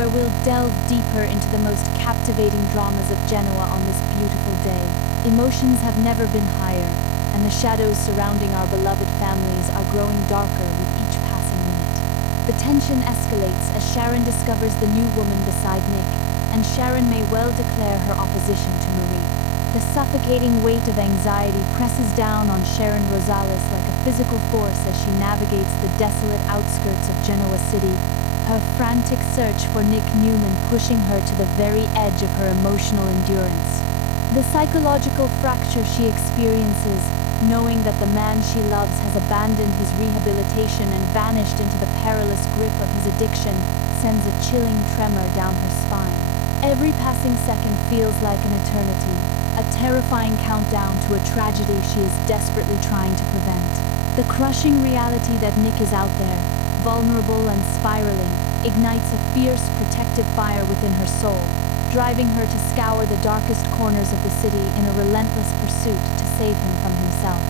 where we'll delve deeper into the most captivating dramas of Genoa on this beautiful day. Emotions have never been higher, and the shadows surrounding our beloved families are growing darker with each passing minute. The tension escalates as Sharon discovers the new woman beside Nick, and Sharon may well declare her opposition to Marie. The suffocating weight of anxiety presses down on Sharon Rosales like a physical force as she navigates the desolate outskirts of Genoa City, her frantic search for Nick Newman pushing her to the very edge of her emotional endurance. The psychological fracture she experiences, knowing that the man she loves has abandoned his rehabilitation and vanished into the perilous grip of his addiction, sends a chilling tremor down her spine. Every passing second feels like an eternity, a terrifying countdown to a tragedy she is desperately trying to prevent. The crushing reality that Nick is out there, vulnerable and spiraling, ignites a fierce protective fire within her soul, driving her to scour the darkest corners of the city in a relentless pursuit to save him from himself.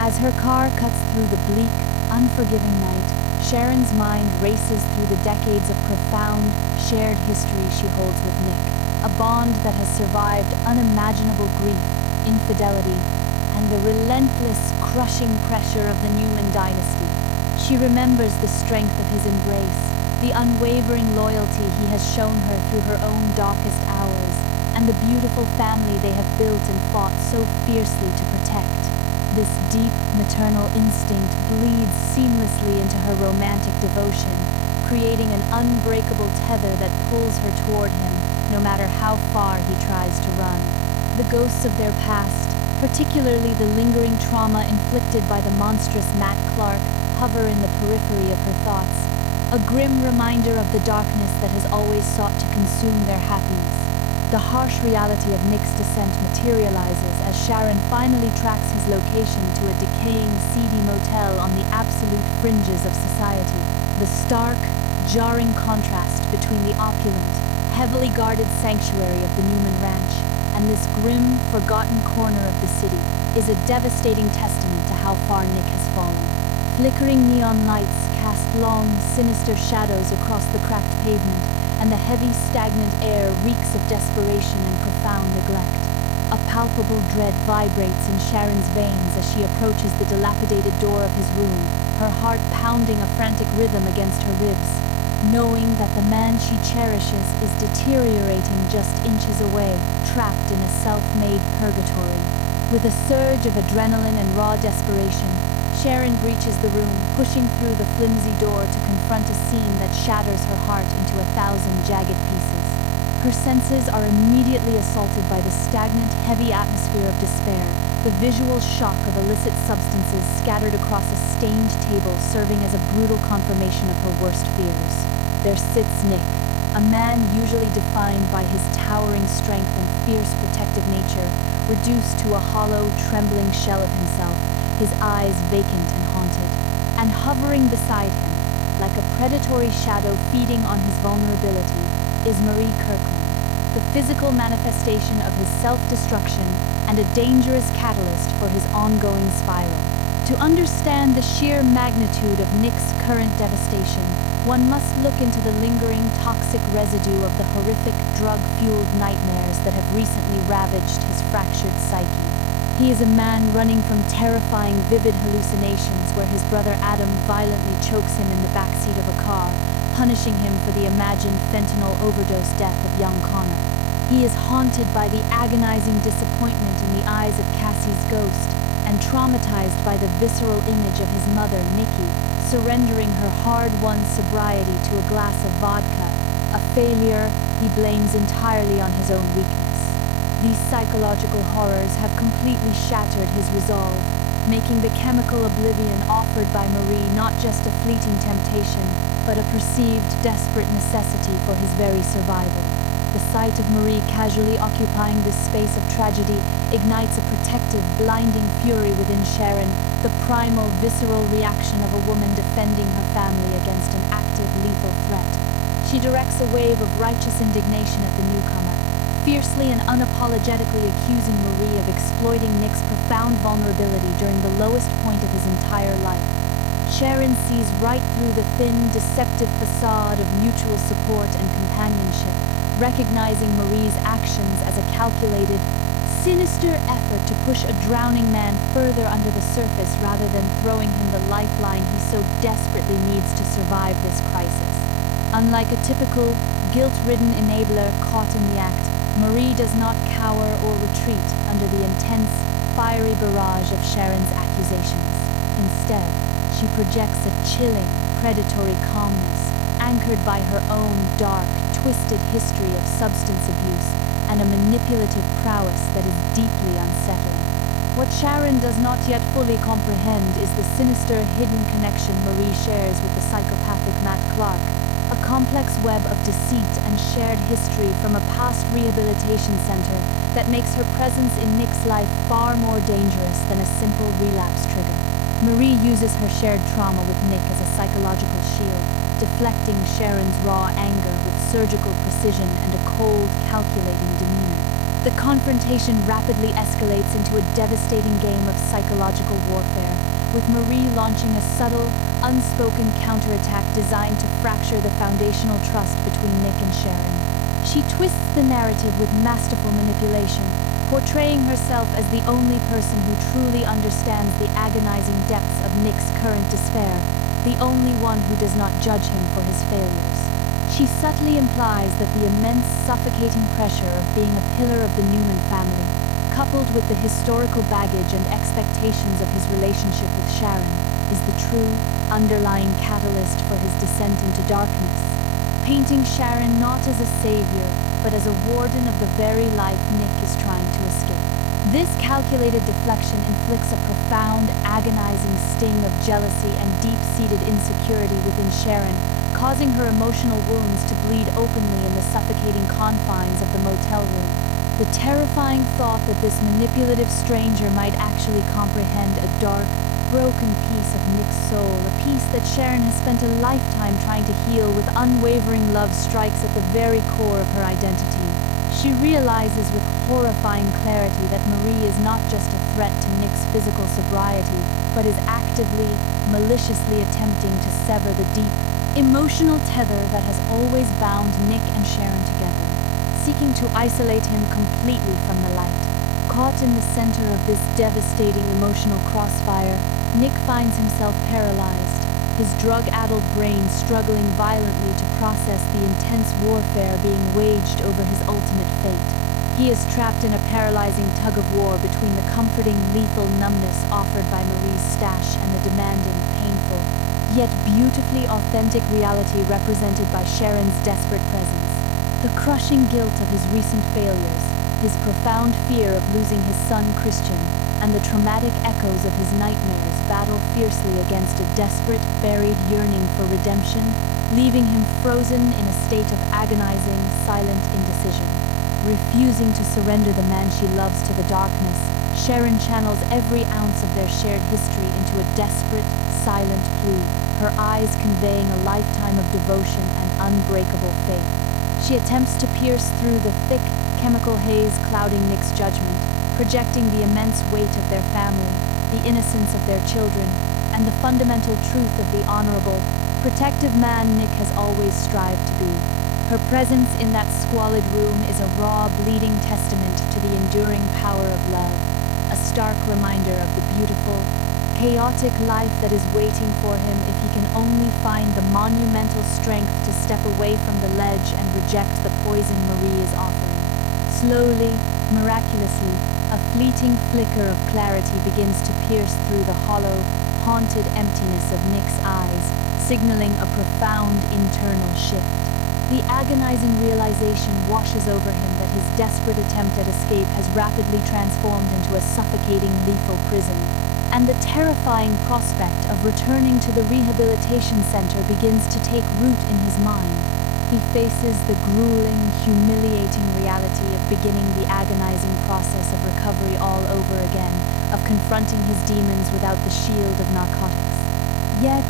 As her car cuts through the bleak, unforgiving night, Sharon's mind races through the decades of profound, shared history she holds with Nick, a bond that has survived unimaginable grief, infidelity, and the relentless, crushing pressure of the Newman dynasty. She remembers the strength of his embrace, the unwavering loyalty he has shown her through her own darkest hours, and the beautiful family they have built and fought so fiercely to protect. This deep maternal instinct bleeds seamlessly into her romantic devotion, creating an unbreakable tether that pulls her toward him, no matter how far he tries to run. The ghosts of their past, particularly the lingering trauma inflicted by the monstrous Matt Clark, hover in the periphery of her thoughts, a grim reminder of the darkness that has always sought to consume their happiness. The harsh reality of Nick's descent materializes as Sharon finally tracks his location to a decaying, seedy motel on the absolute fringes of society. The stark, jarring contrast between the opulent, heavily guarded sanctuary of the Newman Ranch and this grim, forgotten corner of the city is a devastating testament to how far Nick has fallen. Flickering neon lights cast long, sinister shadows across the cracked pavement, and the heavy, stagnant air reeks of desperation and profound neglect. A palpable dread vibrates in Sharon's veins as she approaches the dilapidated door of his room, her heart pounding a frantic rhythm against her ribs, knowing that the man she cherishes is deteriorating just inches away, trapped in a self-made purgatory. With a surge of adrenaline and raw desperation, Sharon breaches the room, pushing through the flimsy door to confront a scene that shatters her heart into 1,000 jagged pieces. Her senses are immediately assaulted by the stagnant, heavy atmosphere of despair, the visual shock of illicit substances scattered across a stained table serving as a brutal confirmation of her worst fears. There sits Nick, a man usually defined by his towering strength and fierce protective nature, reduced to a hollow, trembling shell of himself, his eyes vacant and haunted. And hovering beside him, like a predatory shadow feeding on his vulnerability, is Marie Kirkland, the physical manifestation of his self-destruction and a dangerous catalyst for his ongoing spiral. To understand the sheer magnitude of Nick's current devastation, one must look into the lingering toxic residue of the horrific drug-fueled nightmares that have recently ravaged his fractured psyche. He is a man running from terrifying, vivid hallucinations where his brother Adam violently chokes him in the backseat of a car, punishing him for the imagined fentanyl overdose death of young Connor. He is haunted by the agonizing disappointment in the eyes of Cassie's ghost, and traumatized by the visceral image of his mother, Nikki, surrendering her hard-won sobriety to a glass of vodka, a failure he blames entirely on his own weakness. These psychological horrors have completely shattered his resolve, making the chemical oblivion offered by Marie not just a fleeting temptation, but a perceived desperate necessity for his very survival. The sight of Marie casually occupying this space of tragedy ignites a protective, blinding fury within Sharon, the primal, visceral reaction of a woman defending her family against an active, lethal threat. She directs a wave of righteous indignation at the newcomer, fiercely and unapologetically accusing Marie of exploiting Nick's profound vulnerability during the lowest point of his entire life. Sharon sees right through the thin, deceptive facade of mutual support and companionship, recognizing Marie's actions as a calculated, sinister effort to push a drowning man further under the surface rather than throwing him the lifeline he so desperately needs to survive this crisis. Unlike a typical, guilt-ridden enabler caught in the act, Marie does not cower or retreat under the intense, fiery barrage of Sharon's accusations. Instead, she projects a chilling, predatory calmness, anchored by her own dark, twisted history of substance abuse and a manipulative prowess that is deeply unsettling. What Sharon does not yet fully comprehend is the sinister, hidden connection Marie shares with the psychopathic Matt Clark, a complex web of deceit and shared history from a past rehabilitation center that makes her presence in Nick's life far more dangerous than a simple relapse trigger. Marie uses her shared trauma with Nick as a psychological shield, deflecting Sharon's raw anger with surgical precision and a cold, calculating demeanor. The confrontation rapidly escalates into a devastating game of psychological warfare, with Marie launching a subtle, unspoken counterattack designed to fracture the foundational trust between Nick and Sharon. She twists the narrative with masterful manipulation, portraying herself as the only person who truly understands the agonizing depths of Nick's current despair, the only one who does not judge him for his failures. She subtly implies that the immense, suffocating pressure of being a pillar of the Newman family, coupled with the historical baggage and expectations of his relationship with Sharon, is the true, underlying catalyst for his descent into darkness, painting Sharon not as a savior, but as a warden of the very life Nick is trying to escape. This calculated deflection inflicts a profound, agonizing sting of jealousy and deep-seated insecurity within Sharon, causing her emotional wounds to bleed openly in the suffocating confines of the motel room. The terrifying thought that this manipulative stranger might actually comprehend a dark, broken piece of Nick's soul, a piece that Sharon has spent a lifetime trying to heal with unwavering love, strikes at the very core of her identity. She realizes with horrifying clarity that Marie is not just a threat to Nick's physical sobriety, but is actively, maliciously attempting to sever the deep, emotional tether that has always bound Nick and Sharon together, seeking to isolate him completely from the light. Caught in the center of this devastating emotional crossfire, Nick finds himself paralyzed, his drug-addled brain struggling violently to process the intense warfare being waged over his ultimate fate. He is trapped in a paralyzing tug-of-war between the comforting, lethal numbness offered by Marie's stash and the demanding, painful, yet beautifully authentic reality represented by Sharon's desperate presence. The crushing guilt of his recent failures, his profound fear of losing his son Christian, and the traumatic echoes of his nightmares battle fiercely against a desperate, buried yearning for redemption, leaving him frozen in a state of agonizing, silent indecision. Refusing to surrender the man she loves to the darkness, Sharon channels every ounce of their shared history into a desperate, silent plea, her eyes conveying a lifetime of devotion and unbreakable faith. She attempts to pierce through the thick, chemical haze clouding Nick's judgment, projecting the immense weight of their family, the innocence of their children, and the fundamental truth of the honorable, protective man Nick has always strived to be. Her presence in that squalid room is a raw, bleeding testament to the enduring power of love, a stark reminder of the beautiful, chaotic life that is waiting for him if he can only find the monumental strength to step away from the ledge and reject the poison Marie is offering. Slowly, miraculously, a fleeting flicker of clarity begins to pierce through the hollow, haunted emptiness of Nick's eyes, signaling a profound internal shift. The agonizing realization washes over him that his desperate attempt at escape has rapidly transformed into a suffocating, lethal prison, and the terrifying prospect of returning to the rehabilitation center begins to take root in his mind. He faces the grueling, humiliating reality of beginning the agonizing process of recovery all over again, of confronting his demons without the shield of narcotics. Yet,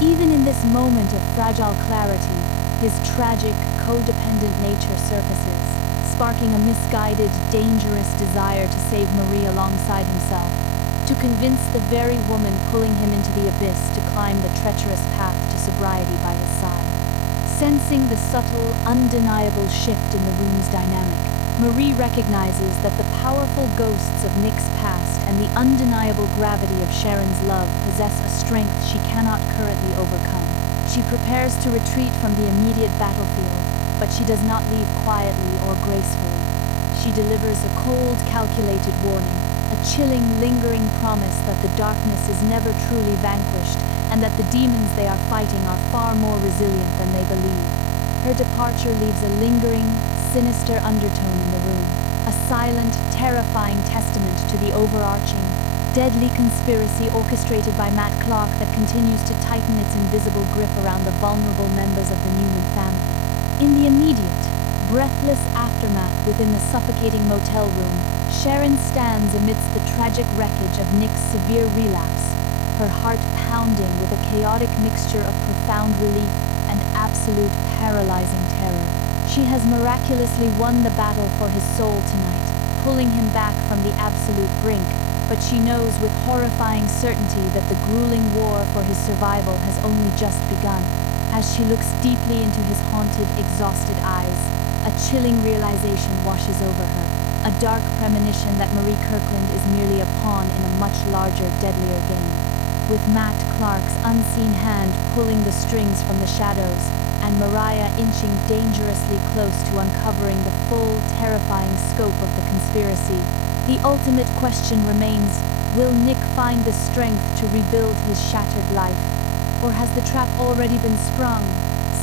even in this moment of fragile clarity, his tragic, codependent nature surfaces, sparking a misguided, dangerous desire to save Marie alongside himself, to convince the very woman pulling him into the abyss to climb the treacherous path to sobriety by his side. Sensing the subtle, undeniable shift in the room's dynamic, Marie recognizes that the powerful ghosts of Nick's past and the undeniable gravity of Sharon's love possess a strength she cannot currently overcome. She prepares to retreat from the immediate battlefield, but she does not leave quietly or gracefully. She delivers a cold, calculated warning, a chilling, lingering promise that the darkness is never truly vanquished and that the demons they are fighting are far more resilient than they believe. Her departure leaves a lingering, sinister undertone in the room, a silent, terrifying testament to the overarching, deadly conspiracy orchestrated by Matt Clark that continues to tighten its invisible grip around the vulnerable members of the Newman family. In the immediate, breathless aftermath within the suffocating motel room, Sharon stands amidst the tragic wreckage of Nick's severe relapse, her heart pounding with a chaotic mixture of profound relief and absolute paralyzing terror. She has miraculously won the battle for his soul tonight, pulling him back from the absolute brink, but she knows with horrifying certainty that the grueling war for his survival has only just begun. As she looks deeply into his haunted, exhausted eyes, a chilling realization washes over her, a dark premonition that Marie Kirkland is merely a pawn in a much larger, deadlier game. With Matt Clark's unseen hand pulling the strings from the shadows, and Mariah inching dangerously close to uncovering the full, terrifying scope of the conspiracy, the ultimate question remains, will Nick find the strength to rebuild his shattered life? Or has the trap already been sprung,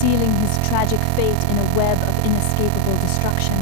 sealing his tragic fate in a web of inescapable destruction?